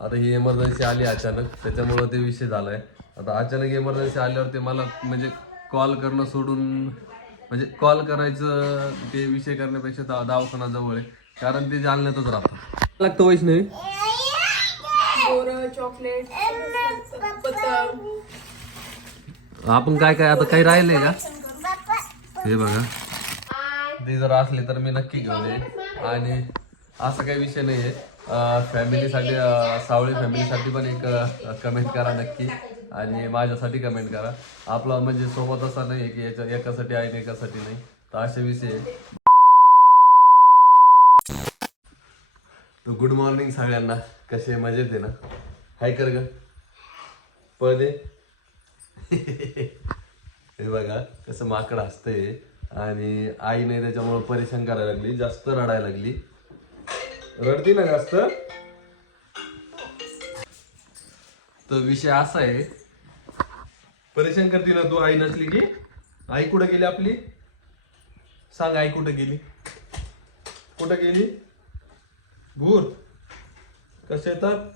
आता ही इमर्जन्सी आली अचानक त्याच्यामुळं ते विषय झालाय. आता अचानक इमर्जन्सी आल्यावर ते मला म्हणजे कॉल करणं सोडून म्हणजे कॉल करायचं ते विषय करण्यापेक्षा दा- दवाखाना जवळ आहे. कारण ते जालन्यातच राहतात. लागतं वैष्णवी? बोरं चॉकलेट आपण काय काय आता काही राहिलंय का? हे बघा. ते जर असले तर मी नक्की घेऊन येईन. आणि असा काही विषय नाही आहे फॅमिलीसाठी सावळी फॅमिलीसाठी पण एक कमेंट करा नक्की. आणि माझ्यासाठी कमेंट करा. आपला म्हणजे सोबत असा नाही की याच्या एकासाठी आहे आणि एकासाठी नाही. तर असे विषय आहे. गुड मॉर्निंग सगळ्यांना. कसे मजेत आहे ना? हाय कर ग. पदे हे बघा कसं माकड असतंय आणि आई नाही त्याच्यामुळे परेशान करायला लागली. जास्त रडायला लागली. रडती ना जास्त. तर विषय असा आहे. परेशान करते ना तू आई नसली की? आई कुठं गेली आपली? सांग आई कुठं गेली? कुठं गेली? भूर कसे येतात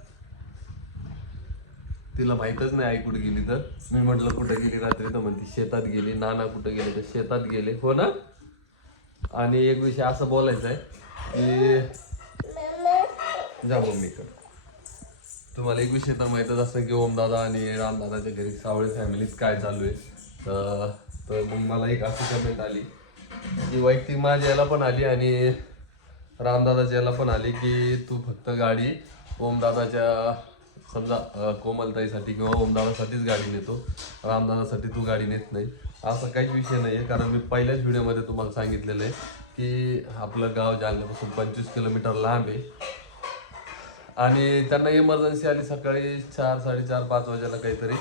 तिला माहीतच नाही आई कुठे गेली तर. मी म्हटलं कुठे गेली? रात्री तर म्हणते शेतात गेली. नाना कुठं गेले तर शेतात गेले. हो ना? आणि एक विषय असं बोलायचा आहे की जा मम्मीकडे तुम्हाला एक विषय तर माहीतच असतं की ओमदादा आणि रामदादाच्या घरी सावळे फॅमिलीत काय चालू आहे. तर तर मग मला एक अशी कमेंट आली की वैयक्तिक माझ्या याला पण आली आणि रामदादाच्या याला पण आली की तू फक्त गाडी ओमदादाच्या समजा कोमलताईसाठी किंवा ओमदादासाठीच गाडी नेतो. रामदादासाठी तू गाडी नेत नाही. असा काहीच विषय नाही आहे कारण मी पहिल्याच व्हिडिओमध्ये तुम्हाला सांगितलेलं आहे की आपलं गाव जालन्यापासून पंचवीस किलोमीटर लांब आहे. आणि त्यांना इमर्जन्सी आली सकाळी चार साडेचार पाच वाजेला काहीतरी.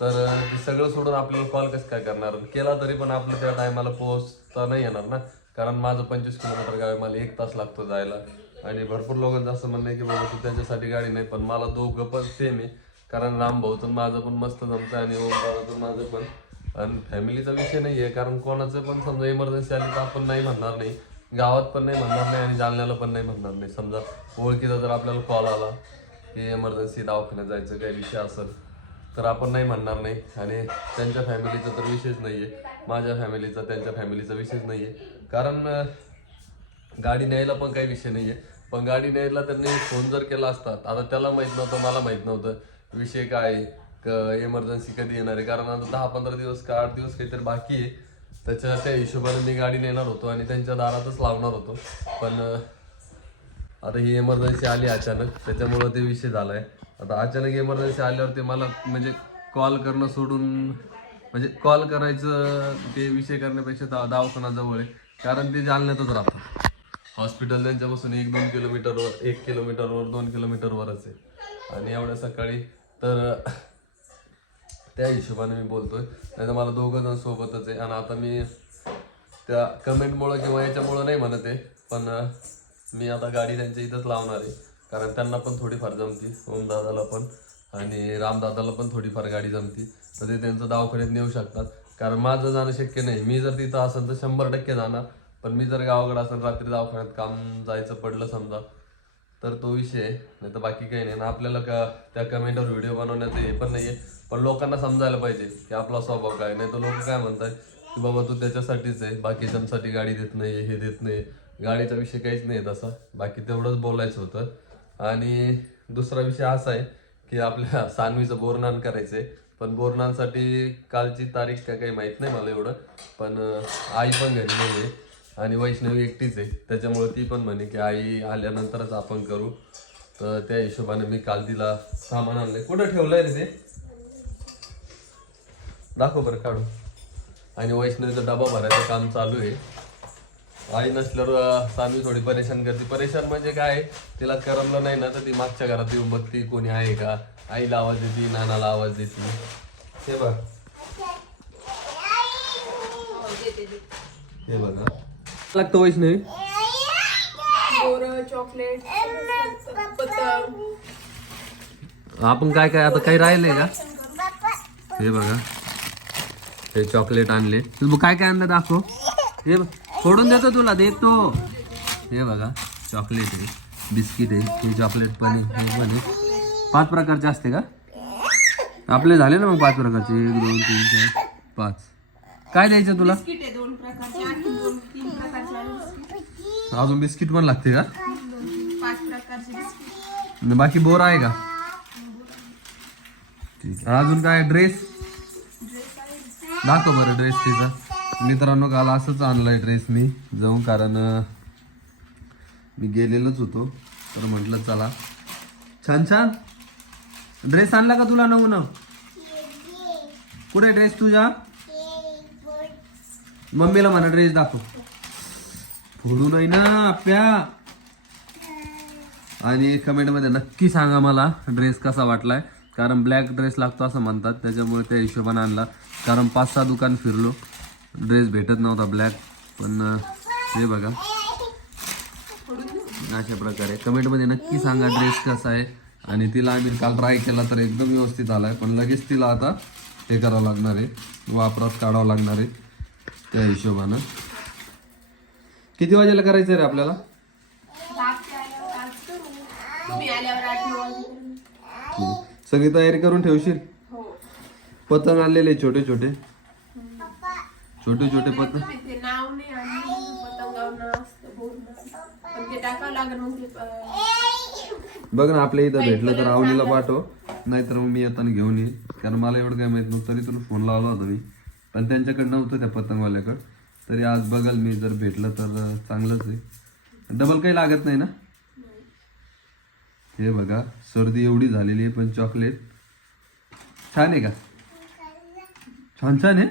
तर ते सगळं सोडून आपल्याला कॉल कसं काय करणार? केला तरी पण आपलं त्या टायमाला पोहोचता नाही येणार ना. कारण माझं पंचवीस किलोमीटर गाव आहे मला एक तास लागतो जायला. आणि भरपूर लोकांचं असं म्हणणं आहे की बाबा तू त्यांच्यासाठी गाडी नाही पण मला दोघं पण सेम आहे. कारण राम तर माझं पण मस्त जमतं आणि ओम माझं पण. आणि फॅमिलीचा विषय नाही आहे कारण कोणाचं पण समजा इमर्जन्सी आली तर आपण नाही म्हणणार नाही. गावात पण नाही म्हणणार नाही आणि जालन्याला पण नाही म्हणणार नाही. समजा ओळखीचा जर आपल्याला कॉल आला की इमर्जन्सी दवाखान्यात जायचं काही विषय असेल तर आपण नाही म्हणणार नाही. आणि त्यांच्या फॅमिलीचा तर विषयच नाही आहे माझ्या फॅमिलीचा त्यांच्या फॅमिलीचा विषयच नाही आहे कारण गाडी न्यायला पण काही विषय नाही आहे पण गाडी न्यायला त्यांनी फोन जर केला असता आता त्याला माहीत नव्हतं मला माहीत नव्हतं विषय काय क इमर्जन्सी कधी येणार आहे? कारण आता दहा पंधरा दिवस का आठ दिवस काहीतरी बाकी आहे. त्याच्या त्या हिशोबाने मी गाडी नेणार होतो आणि त्यांच्या दारातच लावणार होतो. पण आता ही इमर्जन्सी आली अचानक. त्याच्यामुळं ते विषय झाला आहे आता अचानक इमर्जन्सी आल्यावर ते मला म्हणजे कॉल करणं सोडून म्हणजे कॉल करायचं ते विषय करण्यापेक्षा दा- दवाखाना जवळ आहे. कारण ते जालन्यातच राहतात. हॉस्पिटल त्यांच्यापासून एक दोन किलोमीटरवर एक किलोमीटरवर दोन किलोमीटरवरच आहे. आणि एवढ्या सकाळी तर त्या हिशोबाने मी बोलतोय. नाही तर मला दोघं जण सोबतच आहे. आणि आता मी त्या कमेंटमुळं किंवा याच्यामुळं नाही म्हणत आहे. पण मी आता गाडी त्यांच्या इथंच लावणार आहे. कारण त्यांना पण थोडीफार जमती. ओम दादाला पण. आणि रामदादाला पण थोडीफार गाडी जमती. तर ते त्यांचं दवाखान्यात नेऊ शकतात. कारण माझं जाणं शक्य नाही. मी जर तिथं असेल तर शंभर टक्के जाणार. पण मी जर गावाकडे असेल रात्री दवाखान्यात काम जायचं पडलं समजा तर तो विषय आहे. नाही तर बाकी काही नाही. ना आपल्याला का त्या कमेंटवर व्हिडिओ बनवण्याचं हे पण नाही आहे पण लोकांना समजायला पाहिजे की आपला स्वभाव काय. नाही तर लोक काय म्हणतात की बाबा तू त्याच्यासाठीच आहे. बाकीच्यांसाठी गाडी देत नाही हे देत नाही. गाडीचा विषय काहीच नाही तसा. बाकी तेवढंच बोलायचं होतं. आणि दुसरा विषय असा आहे की आपल्या सानवीचं बोरनान करायचं आहे पण बोरनांसाठी कालची तारीख काय काही माहीत नाही मला एवढं. पण आई पण घरी नाही आहे आणि वैष्णवी एकटीच आहे. त्याच्यामुळे ती पण म्हणे की आई आल्यानंतरच आपण करू. तर त्या हिशोबाने मी काल तिला सामान आणलंय. कुठं ठेवलंय रे ते? दाखव बरं काढून. आणि वैष्णवीचा डबा भरायचं काम चालू आहे. आई नसल्यावर सानवी थोडी परेशान करते. परेशान म्हणजे काय? तिला करमलं नाही ना तर ती मागच्या घरात येऊन बघती कोणी आहे का? आईला आवाज देते नानाला आवाज देते. हे बघ. हे बघा लागतं वैष्णवी बोरं चॉकलेट आपण काय काय आता काही राहिलंय का? हे बघा. हे चॉकलेट आणले. तू काय काय आणलं दाखव. हे बघ, फोडून देतो तुला देतो. हे बघा चॉकलेट आहे. बिस्किट आहे. हे चॉकलेट पण आहे. हे पण आहे. पाच प्रकारचे असते का? आपले झाले ना मग पाच प्रकारचे. एक दोन तीन चार पाच. काय द्यायचं तुला? बिस्किट आहे दोन प्रकारचे आणखी दोन तीन प्रकारचे आहे बिस्किट. अजून बिस्किट पण लागते का? पाच प्रकारचे बिस्किट. आणि बाकी बोर आहे का? ठीक आहे. अजून काय ड्रेस? दाखव बरं ड्रेस तिचा. मित्रांनो काल असंच आणलाय ड्रेस मी जाऊन कारण अं, मी गेलेलोच होतो. तर म्हटलं चला. छान छान. ड्रेस आणला का तुला नऊ नऊ कुठे ड्रेस तुझ्या मम्मीला म्हणा ड्रेस दाखव. फोडू नाही ना आप्या आणि कमेंटमध्ये नक्की सांगा मला ड्रेस कसा वाटलाय. कारण ब्लॅक ड्रेस लागतो असं म्हणतात त्याच्यामुळे त्या हिशोबाने आणला. कारण पाच सहा दुकान फिरलो. ड्रेस भेटत नव्हता ब्लॅक पण हे बघा. अशा प्रकारे. कमेंटमध्ये नक्की सांगा ड्रेस कसा आहे. आणि तिला आम्ही काल ट्राय केला तर एकदम व्यवस्थित आला आहे पण लगेच तिला आता हे करावं लागणार आहे. वापरात काढावं लागणार आहे. त्या हिशोबानं. किती वाजेला करायचं रे आपल्याला? तुम्ही आल्यावर आठ नऊ ठीक आहे. सगळी तयारी करून ठेवशील? हो. पतंग आणलेले छोटे छोटे. छोटे छोटे पतंग. तुम्ही ते नाव नाही आणि पतंगावर नाव असतं बोलणं पण ते टाकावं लागेल मग ते अं, बघ ना आपल्या इथं भेटलं तर आवडीला पाठव. नाहीतर मग मी येताना घेऊन येईन कारण मला एवढं काय माहीत नव्हतं तरी तुला फोन लावला होता मी. पण त्यांच्याकडे नव्हतं त्या पतंगवाल्याकडं. तरी आज बघाल मी जर भेटलं तर चांगलंच आहे. डबल काही लागत नाही ना? हे बघा सर्दी एवढी झालेली आहे पण चॉकलेट. छान आहे का? छान छान आहे?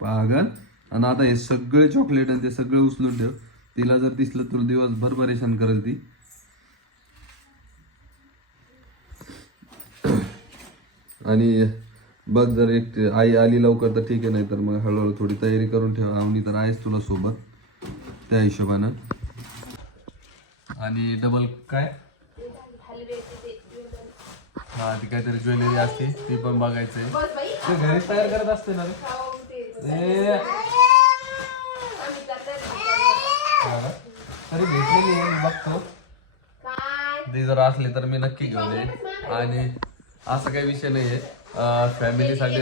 पागल. आणि आता हे सगळे चॉकलेट आणि ते सगळे उचलून ठेव. तिला जर दिसलं तर दिवसभर परेशान करेल ती. आणि बघ जर एक आई आली लवकर तर ठीक आहे नाही तर मग हळूहळू थोडी तयारी करून ठेव. आवनी तर आहेच तुला सोबत त्या हिशोबानं. आणि डबल काय? हा ती काहीतरी ज्वेलरी असते ती पण बाई ते घरीच तयार करत असते ना? तरी भेटलेली आहे बघतो. ते जर असले तर मी नक्की घेऊन येईन. आणि असा काही विषय नाही आहे फॅमिलीसाठी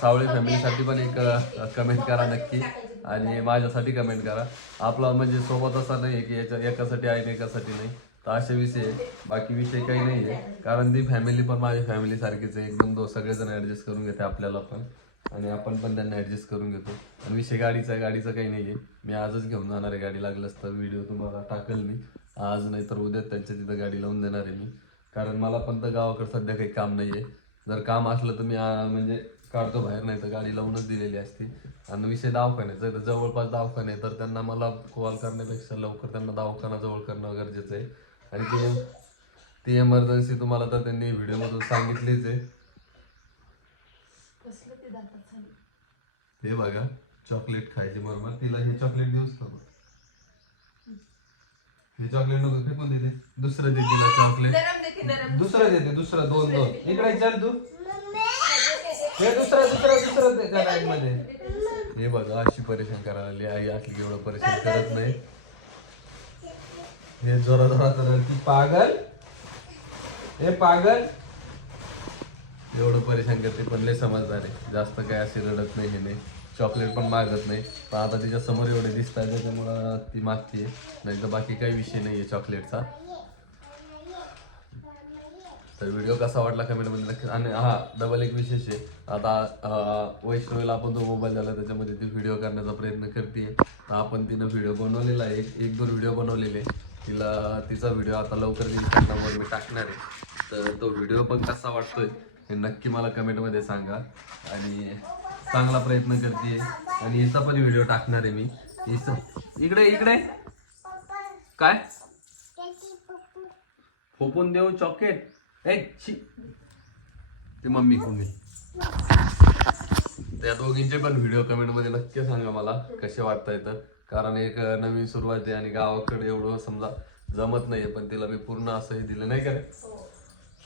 सावळी फॅमिलीसाठी पण एक कमेंट करा नक्की. आणि माझ्यासाठी कमेंट करा. आपला म्हणजे सोबत असा नाही आहे की याच्या एकासाठी आहे आणि एकासाठी नाही. तर असे विषय आहे. बाकी विषय काही नाही आहे कारण ती फॅमिली पण माझ्या फॅमिलीसारखीच आहे. एकदम दो सगळेजण ॲडजस्ट करून घेते आपल्याला पण. आणि आपण पण त्यांना ॲडजस्ट करून घेतो. आणि विषय गाडीचा गाडीचा गाडीचं काही नाही आहे मी आजच घेऊन जाणार आहे. गाडी लागलंच तर व्हिडिओ तुम्हाला टाकेल मी. आज नाही तर उद्या त्यांच्या तिथं गाडी लावून देणार आहे मी. कारण मला पण तर गावाकडे सध्या काही काम नाही आहे जर काम असलं तर मी आ, म्हणजे काढतो बाहेर नाही तर गाडी लावूनच दिलेली असते. आणि विषय दवाखान्याचा तर जवळपास दवाखाने आहे तर त्यांना मला कॉल करण्यापेक्षा लवकर त्यांना दवाखाना जवळ करणं गरजेचं आहे. आणि ती ती एमर्जन्सी तुम्हाला तर त्यांनी व्हिडिओमधून सांगितलीच आहे. कसलं ते दातात झालं हे बघा चॉकलेट खायचे बरोबर तिला हे चॉकलेट देऊच का हे चॉकलेट नको फेकून देते? दुसरं दे तिला चॉकलेट नरम देते नरम दुसरं देते दुसरं दोन दोन. इकडे चल तू. हे दुसरं दुसरं दुसरं दे त्या bag मध्ये हे बघा अशी परेशान करायला लागली. आई असली एवढं परेशान करत नाही. हे जोरा जोरात रडती पागल. हे पागल. एवढं परेशान करते पण लय समजदार आहे. जास्त काय असे रडत नाही हे नाही. चॉकलेट पण मागत नाही. पण आता तिच्या समोर एवढे दिसत आहे त्याच्यामुळं ती मागते. नाही तर बाकी काही विषय नाही आहे चॉकलेटचा. तर व्हिडिओ कसा वाटला कमेंटमध्ये नक्की आणि हा डबल एक विशेष आहे. आता वैष्णवीला आपण जो मोबाईल झाला त्याच्यामध्ये ती व्हिडिओ करण्याचा प्रयत्न करते. तर आपण तिनं व्हिडिओ बनवलेला आहे. एक एक दोन व्हिडिओ बनवलेले तिला तिचा व्हिडिओ आता लवकर इंस्टाग्रामवर मी टाकणार आहे. तर तो व्हिडिओ पण कसा वाटतोय हे नक्की मला कमेंटमध्ये सांगा. आणि चांगला प्रयत्न करते. आणि हिचा पण व्हिडिओ टाकणार आहे मी. इकडे इकडे. काय? फोपून देऊ चॉकलेट ए छी. ते मम्मी कोणी त्या दोघींचे पण व्हिडिओ कमेंटमध्ये नक्की सांगा मला कसे वाटता येतं कारण एक नवीन सुरुवात आहे आणि गावाकडे एवढं समजा जमत नाहीये पण तिला मी पूर्ण असं हे दिलं नाही का रे?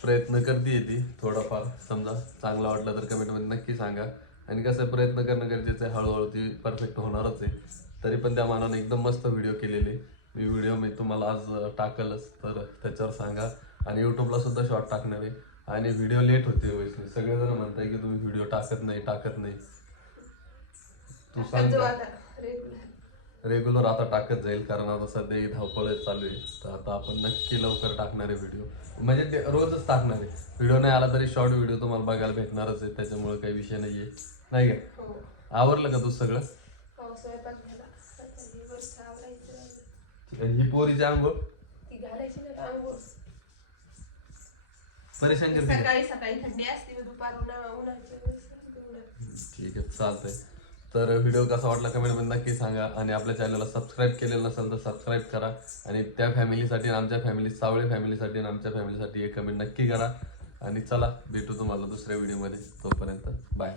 प्रयत्न करते ती थोडाफार. समजा चांगला वाटला तर कमेंटमध्ये नक्की सांगा. आणि कसं प्रयत्न करणं गरजेचं आहे. हळूहळू ती परफेक्ट होणारच आहे. तरी पण त्या मानाने एकदम मस्त व्हिडिओ केलेले. मी व्हिडिओ मी तुम्हाला आज टाकलच. तर त्याच्यावर सांगा. आणि युट्यूबला सुद्धा शॉर्ट टाकणार आहे. आणि व्हिडिओ लेट होते वैष्णवी सगळेजण म्हणताय की तुम्ही व्हिडिओ टाकत नाही टाकत नाही. तू सांग रेग्युलर आता टाकत जाईल कारण आता सध्या ही धावपळच चालू आहे. तर आता आपण नक्की लवकर टाकणार आहे व्हिडिओ म्हणजे ते रोजच टाकणार आहे. व्हिडिओ नाही आला तरी शॉर्ट व्हिडिओ तुम्हाला बघायला भेटणारच आहे. त्याच्यामुळे काही विषय नाहीये. नाही का? हो. आवरलं का तू सगळं? हो ही पोरीची आंघोळ? परेशान? सकाळी थंडी असते. ठीक आहे चालतंय. तर व्हिडिओ कसा वाटला कमेंटमध्ये नक्की सांगा आणि आपल्या चॅनलला सबस्क्राईब केलेलं नसेल तर सबस्क्राईब करा आणि त्या फॅमिलीसाठी आणि आमच्या फॅमिली सावळे फॅमिलीसाठी आणि आमच्या फॅमिलीसाठी एक कमेंट नक्की करा. आणि चला भेटू तुम्हाला दुसऱ्या व्हिडिओमध्ये तोपर्यंत बाय